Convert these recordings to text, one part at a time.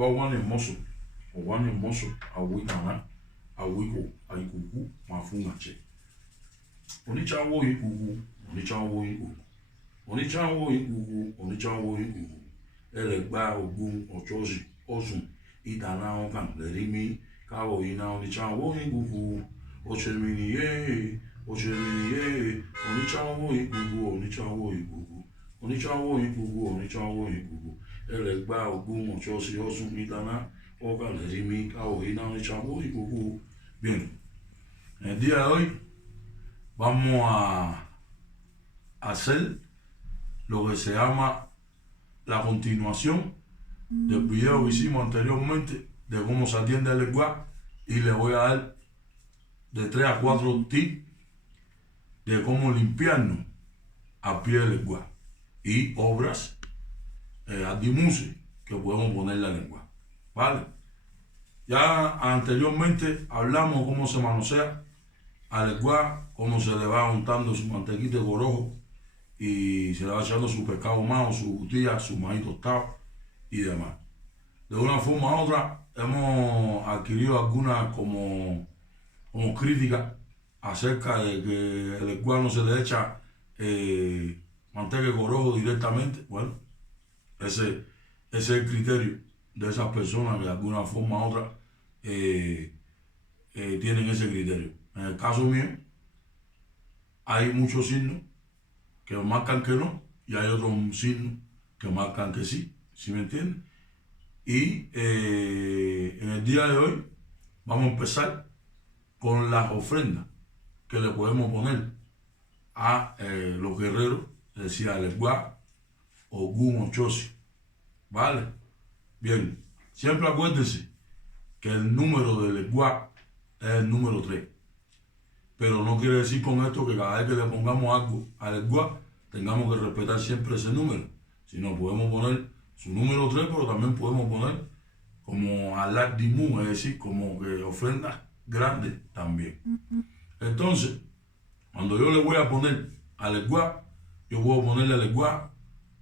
ba wani moso o wani moso awi nana awiko aikuku mafunga che onichawo ikuku onichawo ikuku onichawo ikuku onichawo ikuku elegba ogun ochoji ozun idana okan lerimi kawo ina onichawo ikuku ocheminiye onichawo ikuku onichawo ikuku onichawo ikuku onichawo ikuku elegba ogun ochoji ozun idana okan lerimi kawo ina onichawo ikuku. Bien, el día de hoy vamos a hacer lo que se llama la continuación del video que hicimos anteriormente de cómo se atiende el lenguaje, y le voy a dar de 3 a 4 tips de cómo limpiarnos a pie del lenguaje y obras adimuses que podemos poner en la lengua, ¿vale? Ya anteriormente hablamos cómo se manosea al lenguaje, cómo se le va untando su mantequita de corojo y se le va echando su pescado humano, su gutilla, su maíz tostado y demás. De una forma u otra hemos adquirido algunas como críticas acerca de que el lenguaje no se le echa manteca de corojo directamente. Bueno, ese es el criterio de esas personas que de alguna forma u otra tienen ese criterio. En el caso mío, hay muchos signos que marcan que no, y hay otros signos que marcan que sí, ¿sí me entienden? Y en el día de hoy vamos a empezar con las ofrendas que le podemos poner a los guerreros, es decir, al lenguaje, Ogún o Chosi, ¿vale? Bien, siempre acuérdense que el número del lenguaje es el número 3. Pero no quiere decir con esto que cada vez que le pongamos algo al lenguaje tengamos que respetar siempre ese número. Sino podemos poner su número 3, pero también podemos poner como alat dimu, es decir, como que ofrendas grandes también. Entonces, cuando yo le voy a poner al lenguaje, yo puedo ponerle al lenguaje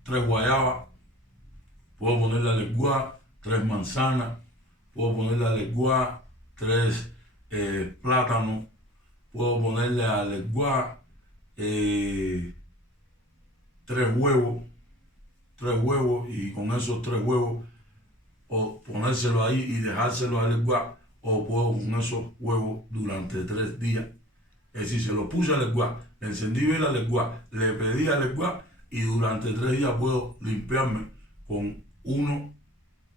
3 guayabas, puedo ponerle al lenguaje 3 manzanas, puedo ponerle al lenguaje 3 plátanos, puedo ponerle al lenguaje 3 huevos, y con esos 3 huevos o ponérselo ahí y dejárselo al lenguaje, o puedo con esos huevos durante 3 días. Es decir, se lo puse al lenguaje, le encendí bien al lenguaje, le pedí al lenguaje, y durante 3 días puedo limpiarme con uno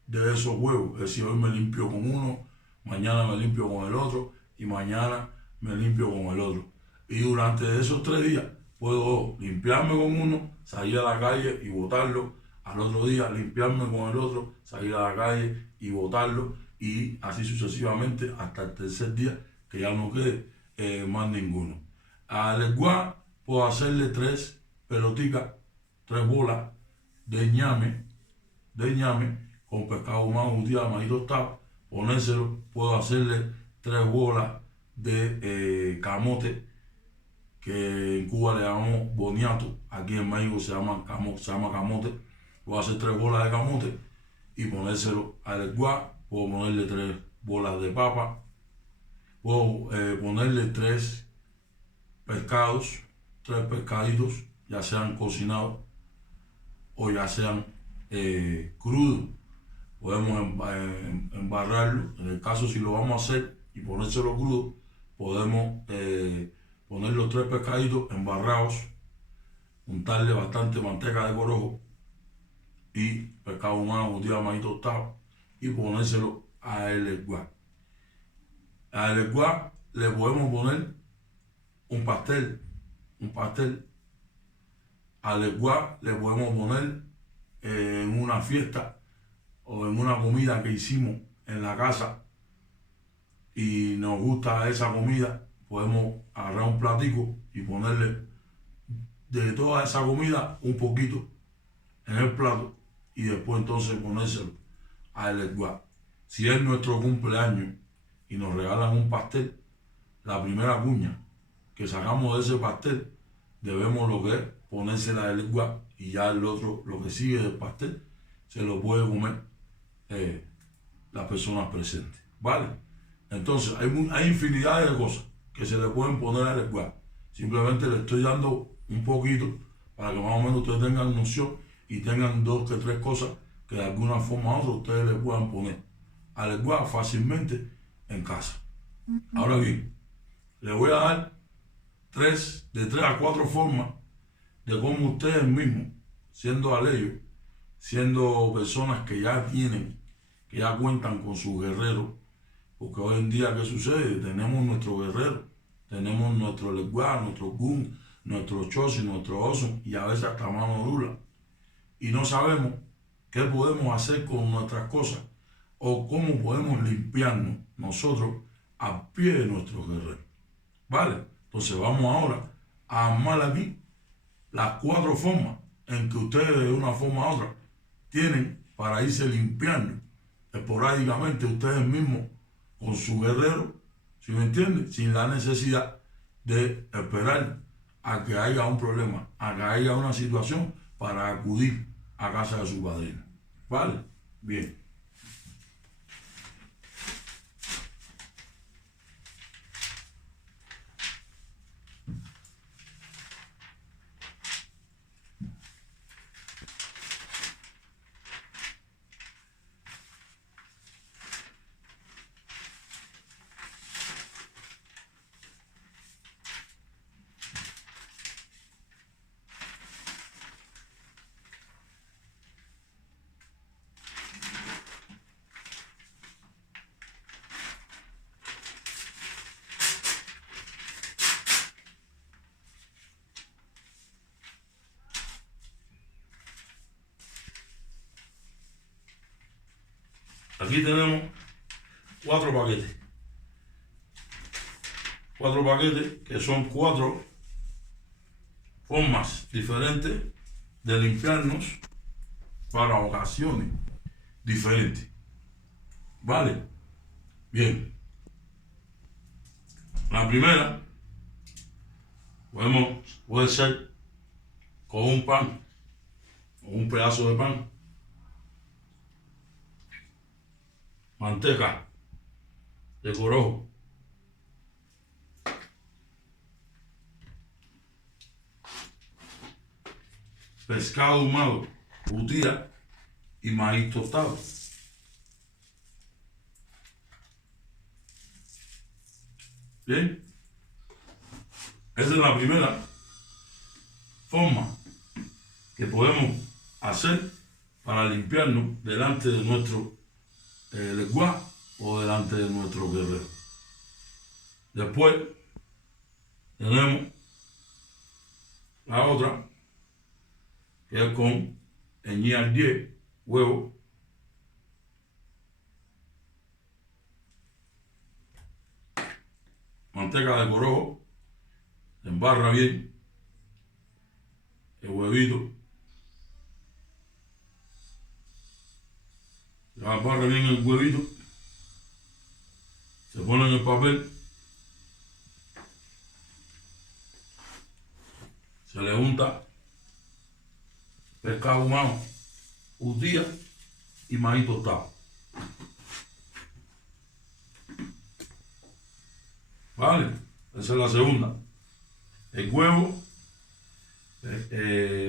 de esos huevos. Es decir, hoy me limpio con uno, mañana me limpio con el otro, y mañana me limpio con el otro. Y durante esos 3 días puedo limpiarme con uno, salir a la calle y botarlo. Al otro día limpiarme con el otro, salir a la calle y botarlo. Y así sucesivamente hasta el tercer día, que ya no quede más ninguno. Al lenguaje puedo hacerle 3 pelotitas, 3 bolas de ñame con pescado humano, gutilla, maíz tostado. Ponérselo, puedo hacerle 3 bolas de camote, que en Cuba le llamamos boniato, aquí en México se llama camote. Puedo hacer 3 bolas de camote y ponérselo al lenguaje. Puedo ponerle 3 bolas de papa, puedo ponerle 3 pescados, 3 pescaditos, ya sean cocinados o ya sean crudos. Podemos embarrarlo. En el caso si lo vamos a hacer y ponérselo crudo, podemos poner los 3 pescaditos embarrados, untarle bastante manteca de corojo y pescado humano, gutilla, maíz tostado, y ponérselo al lenguaje. Al lenguaje le podemos poner un pastel. Al lenguaje le podemos poner en una fiesta o en una comida que hicimos en la casa y nos gusta esa comida, podemos agarrar un platico y ponerle de toda esa comida un poquito en el plato, y después entonces ponérselo al lenguaje. Si es nuestro cumpleaños y nos regalan un pastel, la primera cuña que sacamos de ese pastel debemos lo que es ponérsela al lenguaje, y ya el otro, lo que sigue del pastel, se lo puede comer las personas presentes, ¿vale? Entonces, hay infinidad de cosas que se le pueden poner al squash. Simplemente le estoy dando un poquito para que más o menos ustedes tengan noción y tengan 2 que 3 cosas que de alguna forma u otra ustedes le puedan poner al squash fácilmente en casa. Ahora bien, le voy a dar de 3 a 4 formas de cómo ustedes mismos, siendo aleyos, siendo personas que ya cuentan con sus guerreros, porque hoy en día, ¿qué sucede? Tenemos nuestros guerreros, tenemos nuestro lesguá, nuestro gun, nuestro chosi, nuestro oso y a veces hasta mano dura. Y no sabemos qué podemos hacer con nuestras cosas o cómo podemos limpiarnos nosotros a pie de nuestros guerreros. ¿Vale? Entonces vamos ahora a armar aquí las 4 formas en que ustedes de una forma u otra tienen para irse limpiando esporádicamente ustedes mismos con su guerrero, ¿sí me entienden? Sin la necesidad de esperar a que haya un problema, a que haya una situación para acudir a casa de su padrino. ¿Vale? Bien. Aquí tenemos 4 paquetes. 4 paquetes que son 4 formas diferentes de limpiarnos para ocasiones diferentes. ¿Vale? Bien. La primera puede ser con un pan o un pedazo de pan, manteca de corojo, pescado ahumado, utía y maíz tostado. Bien, esa es la primera forma que podemos hacer para limpiarnos delante de nuestro lesguá o delante de nuestro guerrero. Después tenemos la otra, que es con eñía 10 huevos, manteca de corojo, se embarra bien el huevito, se embarra bien el huevito, se pone en el papel, se le unta pescado ahumado, utía y maíz tostado. ¿Vale? Esa es la segunda. El huevo,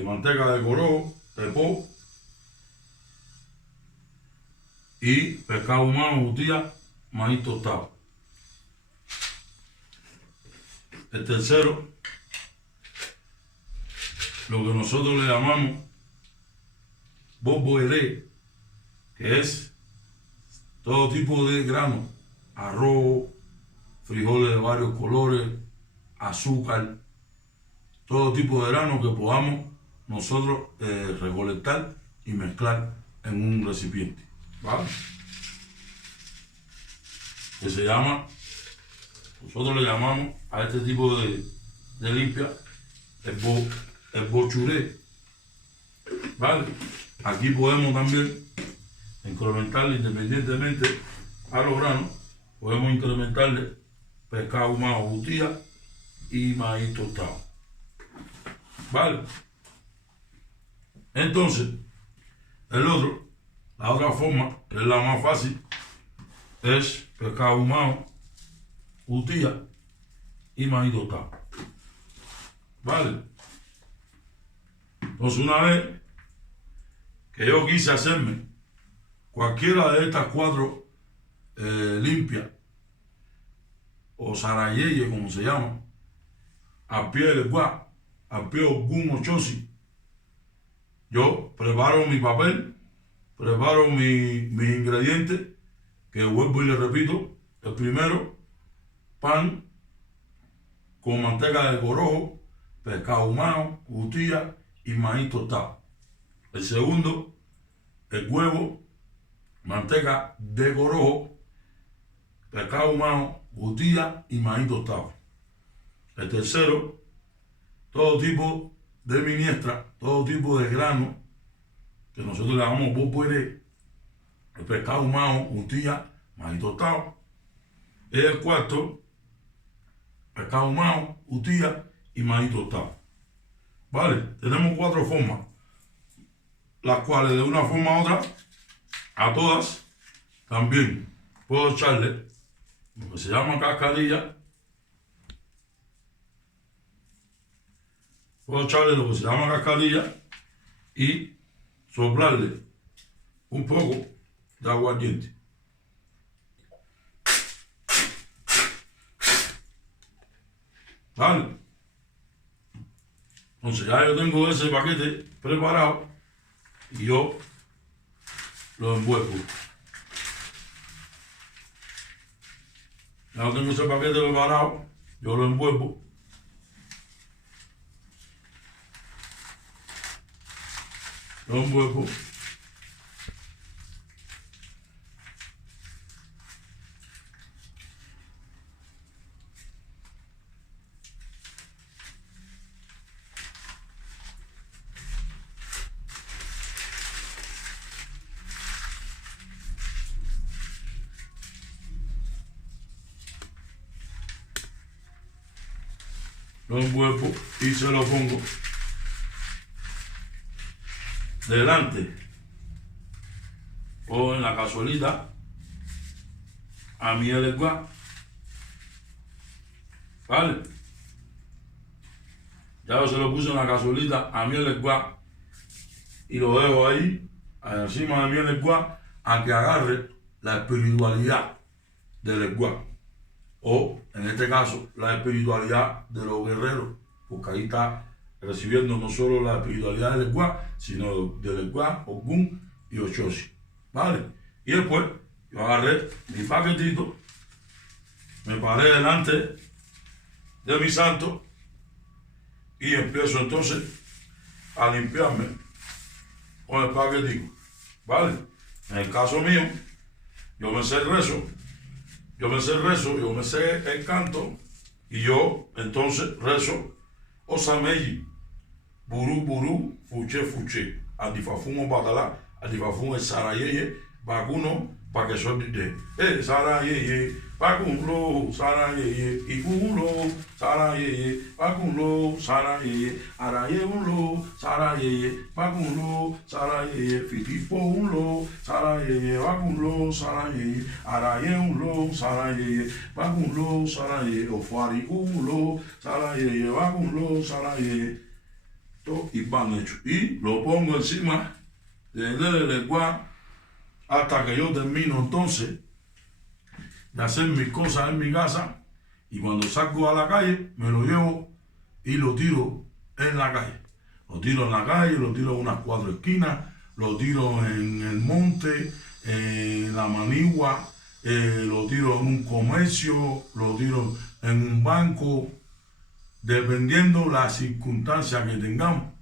manteca de corojo, pepó y pescado ahumado, utía, maíz tostado. El tercero, lo que nosotros le llamamos boboeré, que es todo tipo de grano, arroz, frijoles de varios colores, azúcar, todo tipo de grano que podamos nosotros recolectar y mezclar en un recipiente, ¿vale? Que se llama, nosotros le llamamos a este tipo de limpia el bochuré, ¿vale? Aquí podemos también incrementarle, independientemente a los granos, podemos incrementarle pescado ahumado, utía y maíz tostado. ¿Vale? Entonces, la otra forma, que es la más fácil, es pescado ahumado, jutía y maíz tostado. ¿Vale? Entonces, una vez que yo quise hacerme cualquiera de estas cuatro limpias, o sarayeye, como se llama, al pie del guá, al pie de algún ochosi, yo preparo mi papel, preparo mis ingredientes, que vuelvo y le repito. El primero, pan con manteca de corojo, pescado ahumado, jutía y maíz tostado. El segundo, el huevo, manteca de corojo, pescado ahumado, jutía y maíz tostado. El tercero, todo tipo de miniestra, todo tipo de grano, que nosotros le llamamos bopueré, el pescado ahumado, jutía, maíz tostado. El cuarto, pescado ahumado, jutía y maíz tostado. Vale, tenemos cuatro formas, las cuales de una forma u otra, a todas, también puedo echarle lo que se llama cascarilla. Puedo echarle lo que se llama cascarilla y soplarle un poco de aguardiente. ¿Vale? Entonces ya yo tengo ese paquete preparado y yo lo envuelvo. Ya tengo ese paquete preparado, yo lo envuelvo. Lo envuelvo. Lo envuelvo y se lo pongo delante o en la cazuelita a mi adecuado. ¿Vale? Ya yo se lo puse en la cazuelita a mi adecuado y lo dejo ahí encima de mi adecuado a que agarre la espiritualidad del adecuado, o en este caso la espiritualidad de los guerreros, porque ahí está recibiendo no solo la espiritualidad del Ecuá, sino del Ecuá, Ogún y Ochosi. ¿Vale? Y después yo agarré mi paquetito, me paré delante de mi santo y empiezo entonces a limpiarme con el paquetico. ¿Vale? En el caso mío, yo me sé el rezo, yo me sé el canto, y yo entonces rezo Osameyi, Buru Buru, Fuche Fuche, Adifafun o Badala, Adifafun el Sarayeye, Baguno, pa que soy de Sarayeye, Bagunlo, Sarayeye, Igulo, Sarayeye, Bagunlo, Sarayeye, Arayeunlo, Sarayeye, Bagunlo, Sarayeye, Fitipo unlo, Sarayeye, Bagunlo, Sarayeye, Arayeunlo, Sarayeye, Bagunlo, Sarayeye, Ofuari unlo, Sarayeye, Bagunlo, Sarayeye. Y van hecho. Y lo pongo encima del lenguaje hasta que yo termino entonces de hacer mis cosas en mi casa, y cuando salgo a la calle me lo llevo y lo tiro en la calle. Lo tiro en la calle, lo tiro en unas 4 esquinas, lo tiro en el monte, en la manigua, lo tiro en un comercio, lo tiro en un banco. Dependiendo la circunstancia que tengamos,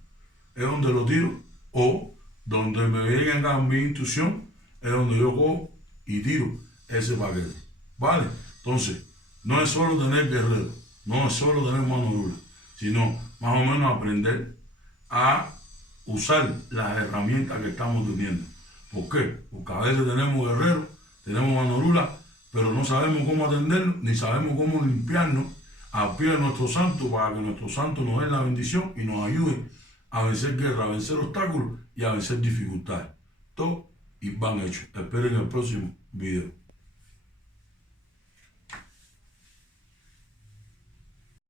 es donde lo tiro, o donde me venga mi intuición, es donde yo cojo y tiro ese paquete. ¿Vale? Entonces, no es solo tener guerrero, no es solo tener mano dura, sino más o menos aprender a usar las herramientas que estamos teniendo. ¿Por qué? Porque a veces tenemos guerreros, tenemos mano dura, pero no sabemos cómo atenderlo, ni sabemos cómo limpiarnos al pie de nuestro santo, para que nuestro santo nos dé la bendición y nos ayude a vencer guerra, a vencer obstáculos y a vencer dificultades. Todo y van hechos. Esperen el próximo video.